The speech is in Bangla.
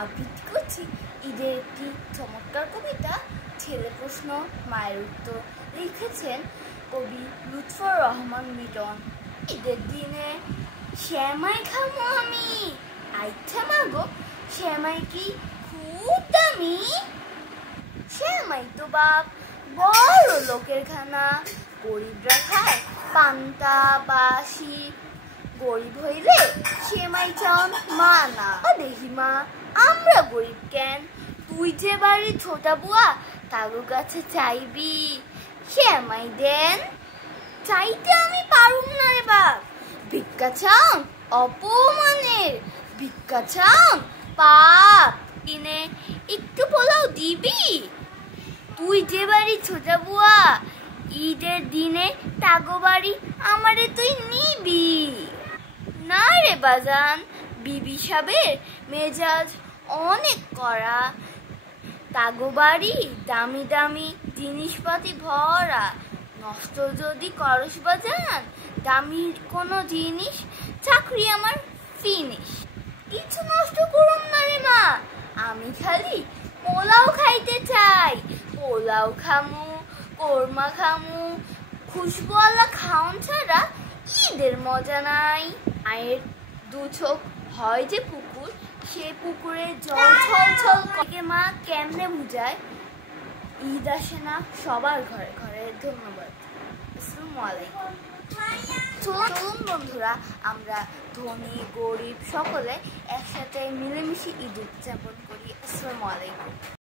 আবৃত্তি করছি ঈদের একটি চমৎকার কবিতা ছেলে প্রশ্ন মায়ের উত্তর। লিখেছেন কবি লুৎফর রহমান মিলন। ঈদের দিনে শ্যামাই খামো আমি, আইচ্ছা মাগো শ্যামাই কি খুব দামি? শ্যামাই তো বাপ বড় লোকের খানা, গরিবরা খায় পান্তা বাসি। গরিব হইলে সেমাই চান মানা। দেখি মা আমরা গরিব কেন, তুই যে বাড়ি ছোটা বুয়া কারোর কাছে চাইবি সেমাই দেন। চাইতে আমি পারুম না রে বাপ, ভিক্ষা চান অপমানের, ভিক্ষা চান পাপ। কিনে একটু পোলাও দিবি, তুই যে বাড়ি ছোটা বুয়া ঈদের দিনে তাগো বাড়ি আমারে তুই নিবি না রে বাজান। বিবি সাবের মেজাজ অনেক কড়া, তাগো বাড়ি দামি দামি জিনিসপাতি ভরা। নষ্ট যদি করস বাজান দামি কোনো জিনিস, চাকরি আমার ফিনিশ। কিছু নষ্ট করুন না রে মা, আমি খালি পোলাও খাইতে চাই। পোলাও খামু, কোরমা খামু, খুশবুওয়ালা খাওন ছাড়া ঈদের মজা নাই। মায়ের দু চোখ হয় যে পুকুর, সে পুকুরে জল ছল ছল করে। মা কেমনে বুঝায় ঈদ আসে না সবার ঘরে ঘরে। ধন্যবাদ। আসসালামু আলাইকুম। চলুন বন্ধুরা, আমরা ধনী গরিব সকলে একসাথে মিলেমিশে ঈদ উদযাপন করি। আসসালামু আলাইকুম।